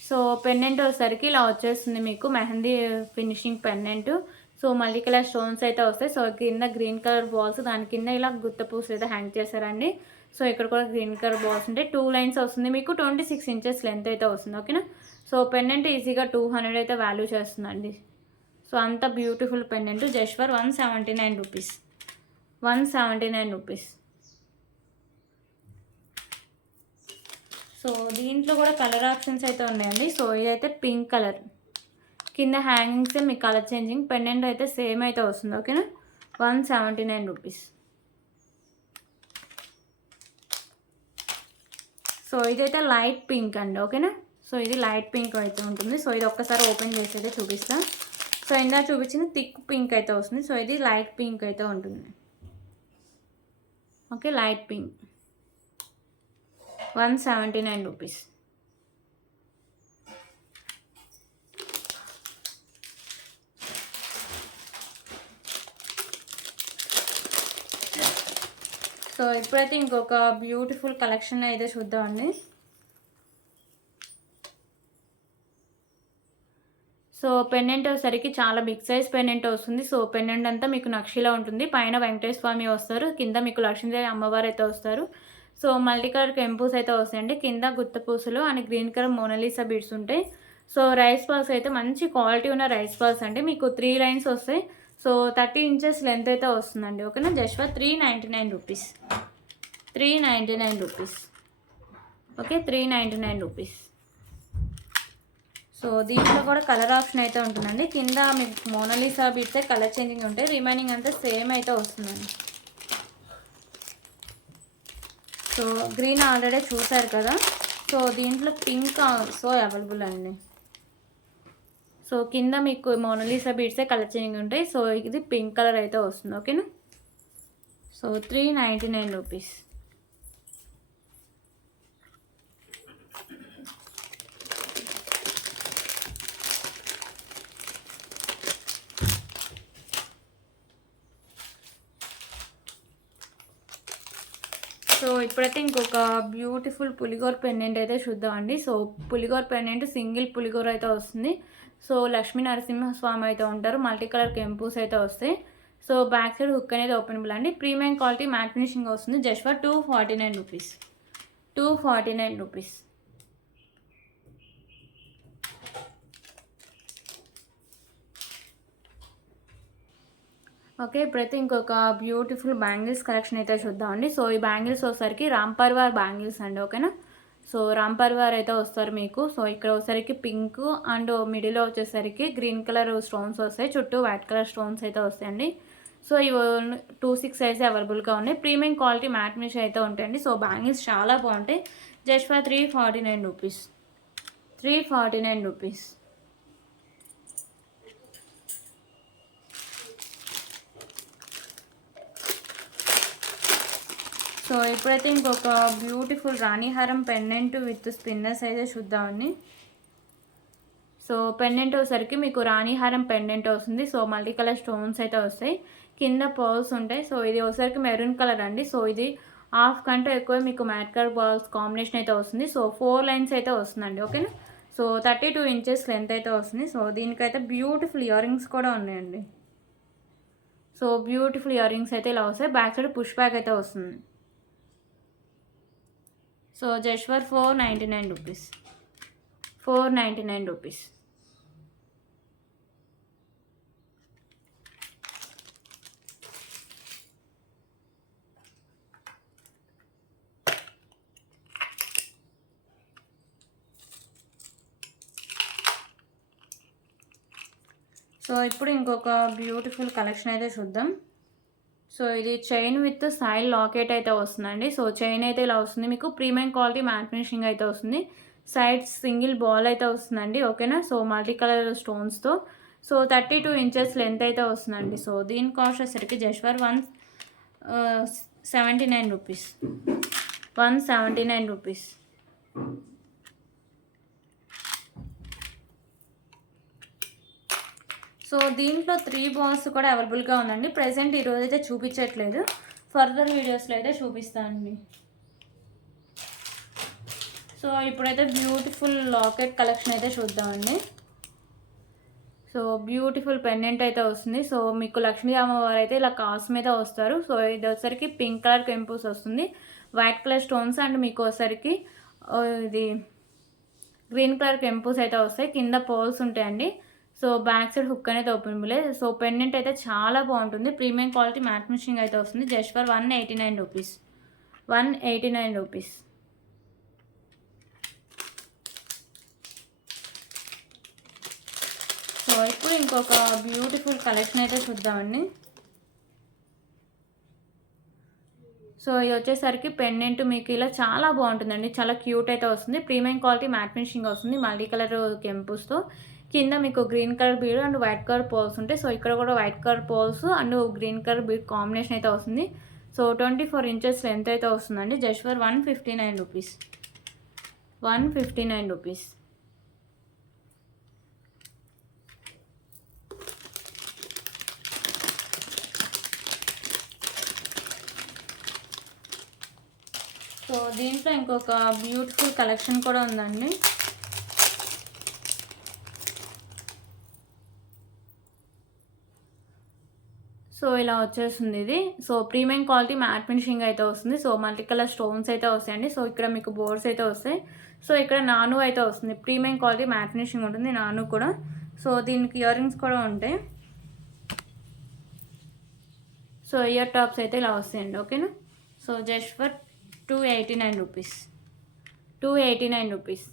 సో పెండెంట్ వచ్చేసరికి ఇలా వచ్చేస్తుంది మీకు mehndi finishing pendant. So multi colour stones అయితే వస్తాయి. సో కింద గ్రీన్ కలర్ బాల్స్, దాని కింద ఇలా గుత్త పూసలు అయితే హ్యాంగ్ చేశారండి. సో ఇక్కడ కూడా గ్రీన్ కలర్ బాల్స్ ఉంటాయి. 2 లైన్స్ వస్తుంది మీకు. 26 ఇంచెస్ లెంత్ అయితే వస్తుంది. ఓకేనా. సో పెండెంట్ ఈజీగా 200 అయితే వాల్యూ చేస్తుందండి. సో అంత beautiful pendant just for 179 rupees. 179 rupees. So దీంట్లో కూడా కలర్ ఆప్షన్స్ అయితే ఉన్నాయండి. సో ఇదైతే పింక్ కలర్, కింద హ్యాంగింగ్సే మీకు కలర్ చేంజింగ్, పెండెంట్ అయితే సేమ్ అయితే వస్తుంది. ఓకేనా. 179 రూపీస్. సో ఇదైతే లైట్ పింక్ అండి. ఓకేనా. సో ఇది లైట్ పింక్ అయితే ఉంటుంది. సో ఇది ఒక్కసారి ఓపెన్ చేసి అయితే చూపిస్తాను. సో ఇందా చూపించిన థిక్ పింక్ అయితే వస్తుంది. సో ఇది లైట్ పింక్ అయితే ఉంటుంది. Okay. Light pink. 179 rupees. So ఇప్పుడైతే ఇంకొక బ్యూటిఫుల్ కలెక్షన్ అయితే చూద్దామండి. సో పెండెంట్ వచ్చేసరికి చాలా బిగ్ సైజ్ పెండెంట్ వస్తుంది. సో పెండెంట్ అంతా మీకు నక్షిలా ఉంటుంది. పైన వెంకటేశ్వర స్వామి వస్తారు, కింద మీకు లక్ష్మీదేవి అమ్మవారు అయితే వస్తారు. సో మల్టీ కలర్ కెంపూస్ అయితే వస్తాయండి, కింద గుత్త పూసలు and green colour Mona Lisa beads ఉంటాయి. సో రైస్ బాల్స్ అయితే మంచి క్వాలిటీ ఉన్న రైస్ బాల్స్ అండి. మీకు 3 లైన్స్ వస్తాయి. సో 30 ఇంచెస్ లెంత్ అయితే వస్తుందండి. ఓకేనా. Just for 399 rupees. 399 rupees. Okay. 399 rupees. So దీంట్లో కూడా కలర్ ఆప్షన్ అయితే ఉంటుందండి. కింద మీకు మోనాలిసా బీడ్సే కలర్ చేంజింగ్ ఉంటాయి, రిమైనింగ్ అంతా సేమ్ అయితే వస్తుందండి. సో గ్రీన్ ఆల్రెడీ చూసారు కదా. సో దీంట్లో పింక్ సో అవైలబుల్ అండి. సో కింద మీకు మోనాలిసా బీడ్సే కలర్ చేంజింగ్ ఉంటాయి. సో ఇది పింక్ కలర్ అయితే వస్తుంది. ఓకేనా. So 399 rupees. సో ఇప్పుడైతే ఇంకొక బ్యూటిఫుల్ పులిగోర పెండెంట్ అయితే చూద్దామండి. సో పులిగోర పెండెంట్ సింగిల్ పులిగోర అయితే వస్తుంది. సో లక్ష్మీ నరసింహస్వామి అయితే ఉంటారు, మల్టీ కలర్ కెంపూస్ అయితే వస్తాయి. సో బ్యాక్ సైడ్ హుక్ అనేది ఓపెనబుల్ అండి. ప్రీమియం క్వాలిటీ మ్యాట్ ఫినిషింగ్ వస్తుంది. Just for 249 rupees. 249 rupees. Okay. ఇప్పుడైతే ఇంకొక బ్యూటిఫుల్ బ్యాంగిల్స్ కలెక్షన్ అయితే చూద్దామండి. సో ఈ బ్యాంగిల్స్ వచ్చేసరికి రామ్ పర్వార్ బ్యాంగిల్స్ అండి. ఓకేనా. సో రామ్ పరివార్ అయితే వస్తారు మీకు. సో ఇక్కడ వచ్చేసరికి పింక్ అండ్ మిడిల్లో వచ్చేసరికి గ్రీన్ కలర్ స్టోన్స్ వస్తాయి, చుట్టూ వైట్ కలర్ స్టోన్స్ అయితే వస్తాయండి. సో ఇవి 26 సైజ్ అవైలబుల్గా ఉన్నాయి. ప్రీమియం క్వాలిటీ మ్యాట్ ఫినిష్ అయితే ఉంటాయండి. సో బ్యాంగిల్స్ చాలా బాగుంటాయి. Just for 349 rupees, 349 rupees. So ఇప్పుడైతే ఇంకొక బ్యూటిఫుల్ రాణిహారం పెండెంట్ విత్ స్పిన్నర్స్ అయితే చూద్దామండి. సో పెండెంట్ వచ్చేసరికి మీకు రాణిహారం పెండెంట్ వస్తుంది. సో మల్టీ కలర్ స్టోన్స్ అయితే వస్తాయి, కింద పర్ల్స్ ఉంటాయి. సో ఇది వచ్చేసరికి మెరూన్ కలర్ అండి. సో ఇది హాఫ్ కంటే ఎక్కువ మీకు మ్యాట్ కలర్ బాల్స్ కాంబినేషన్ అయితే వస్తుంది. సో 4 లైన్స్ అయితే వస్తుందండి. ఓకేనా. సో 32 ఇంచెస్ లెంత్ అయితే వస్తుంది. సో దీనికైతే బ్యూటిఫుల్ ఇయర్ రింగ్స్ కూడా ఉన్నాయండి. సో బ్యూటిఫుల్ ఇయర్ రింగ్స్ అయితే ఇలా వస్తాయి. బ్యాక్ సైడ్ పుష్ బ్యాక్ అయితే వస్తుంది. So just for 499 rupees, 499 rupees. So ఇప్పుడు ఇంకొక బ్యూటిఫుల్ కలెక్షన్ అయితే చూద్దాం. సో ఇది చైన్ విత్ సైడ్ లాకెట్ అయితే వస్తుందండి. సో చైన్ అయితే ఇలా వస్తుంది మీకు. ప్రీమియం క్వాలిటీ మ్యాట్ ఫినిషింగ్ అయితే వస్తుంది. సైడ్ సింగిల్ బాల్ అయితే వస్తుందండి. ఓకేనా. సో మల్టీ కలర్ స్టోన్స్తో. సో 32 ఇంచెస్ లెంత్ అయితే వస్తుందండి. సో దీని కాస్ట్ వచ్చేసరికి just for 179 rupees, 179 rupees. So దీంట్లో 3 బాల్స్ కూడా అవైలబుల్గా ఉందండి. ప్రజెంట్ ఈరోజు అయితే చూపించట్లేదు, ఫర్దర్ వీడియోస్లో అయితే చూపిస్తానండి. సో ఇప్పుడైతే బ్యూటిఫుల్ లాకెట్ కలెక్షన్ అయితే చూద్దామండి. సో బ్యూటిఫుల్ పెండెంట్ అయితే వస్తుంది. సో మీకు లక్ష్మీ అమ్మవారు అయితే ఇలా కాస్ మీద వస్తారు. సో ఇది వచ్చరికి పింక్ కలర్ కెంపుస్ వస్తుంది, వైట్ కలర్ స్టోన్స్ అండ్ మీకు వచ్చరికి ఇది గ్రీన్ కలర్ కెంపుస్ అయితే వస్తాయి, కింద పోల్స్ ఉంటాయండి. సో బ్యాక్ సైడ్ హుక్ అనేది ఓపెనబులే. సో పెండెంట్ అయితే చాలా బాగుంటుంది. ప్రీమియం క్వాలిటీ మ్యాట్ ఫినిషింగ్ అయితే వస్తుంది. Just for 189 rupees, 189 rupees. So ఇప్పుడు ఇంకొక బ్యూటిఫుల్ కలెక్షన్ అయితే చూద్దామండి. సో ఇది వచ్చేసరికి పెండెంట్ మీకు ఇలా చాలా బాగుంటుందండి, చాలా క్యూట్ అయితే వస్తుంది. ప్రీమియం క్వాలిటీ మ్యాట్ ఫినిషింగ్ వస్తుంది, మల్టీ కలర్ కెంపుస్తో. కింద మీకు green colour bead and white colour pearls ఉంటాయి. సో ఇక్కడ కూడా white colour pearls and green colour bead combination అయితే వస్తుంది. సో 24 ఇంచెస్ లెంత్ అయితే వస్తుందండి. Just for 159 rupees, 159 rupees. So దీంట్లో ఇంకొక బ్యూటిఫుల్ కలెక్షన్ కూడా ఉందండి. సో ఇలా వచ్చేస్తుంది ఇది. So premium quality matte finishing అయితే వస్తుంది. సో మల్టీ కలర్ స్టోన్స్ అయితే వస్తాయండి. సో ఇక్కడ మీకు బోర్డ్స్ అయితే వస్తాయి. సో ఇక్కడ నాను అయితే వస్తుంది. ప్రీమియం క్వాలిటీ మ్యాట్ ఫినిషింగ్ ఉంటుంది నాను కూడా. సో దీనికి ఇయర్ రింగ్స్ కూడా ఉంటాయి. సో ఇయర్ టాప్స్ అయితే ఇలా వస్తాయండి. ఓకేనా. So just for 289 rupees, 289 rupees.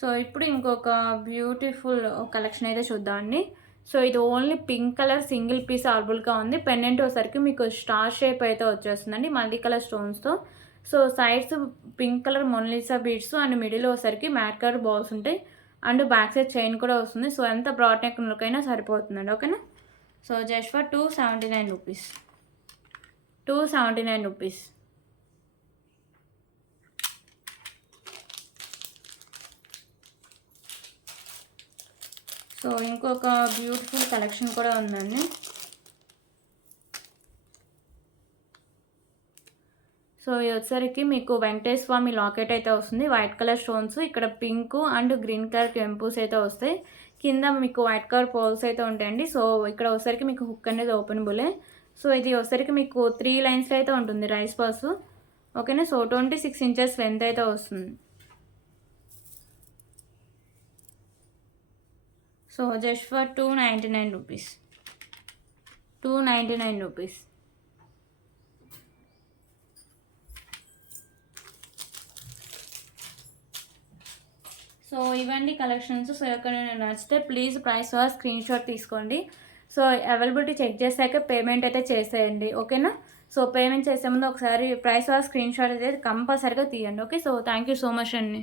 So ఇప్పుడు ఇంకొక బ్యూటిఫుల్ కలెక్షన్ అయితే చూద్దామండి. సో ఇది only pink colour single piece అవైలబుల్గా ఉంది. పెండెంట్ వచ్చేసరికి మీకు స్టార్ షేప్ అయితే వచ్చేస్తుందండి, మల్టీ కలర్ స్టోన్స్తో. So sides pink colour Mona Lisa beads and middle వచ్చేసరికి మ్యాట్ కలర్ బాల్స్ ఉంటాయి అండ్ బ్యాక్ సైడ్ చైన్ కూడా వస్తుంది. సో ఎంత బ్రాడ్ నెక్ లుక్ అయినా సరిపోతుందండి. ఓకేనా. So just for 279 rupees, 279 rupees. So ఇంకొక బ్యూటిఫుల్ కలెక్షన్ కూడా ఉందండి. సో ఇది వచ్చేసరికి మీకు వెంకటేశ్వర స్వామి లాకెట్ అయితే వస్తుంది, వైట్ కలర్ స్టోన్స్. ఇక్కడ పింక్ అండ్ గ్రీన్ కలర్ కెంపుస్ అయితే వస్తాయి, కింద మీకు వైట్ కలర్ పోల్స్ అయితే ఉంటాయండి. సో ఇక్కడ వచ్చేసరికి మీకు హుక్ అనేది ఓపెనబులే. సో ఇది వచ్చేసరికి మీకు 3 లైన్స్లో అయితే ఉంటుంది రైస్ పర్స్. ఓకేనా. సో 26 ఇంచెస్ లెంత్ అయితే వస్తుంది. So just for 299 rupees, 299 rupees. So ఇవన్నీ కలెక్షన్స్. సో ఎక్కడైనా నచ్చితే please price war screen shot తీసుకోండి. సో అవైలబిలిటీ చెక్ చేశాక పేమెంట్ అయితే చేసేయండి, ఓకేనా. సో పేమెంట్ చేసే ముందు ఒకసారి ప్రైస్ వార్ స్క్రీన్ షాట్ అయితే కంపల్సరీగా తీయండి, okay. So thank you so much అండి.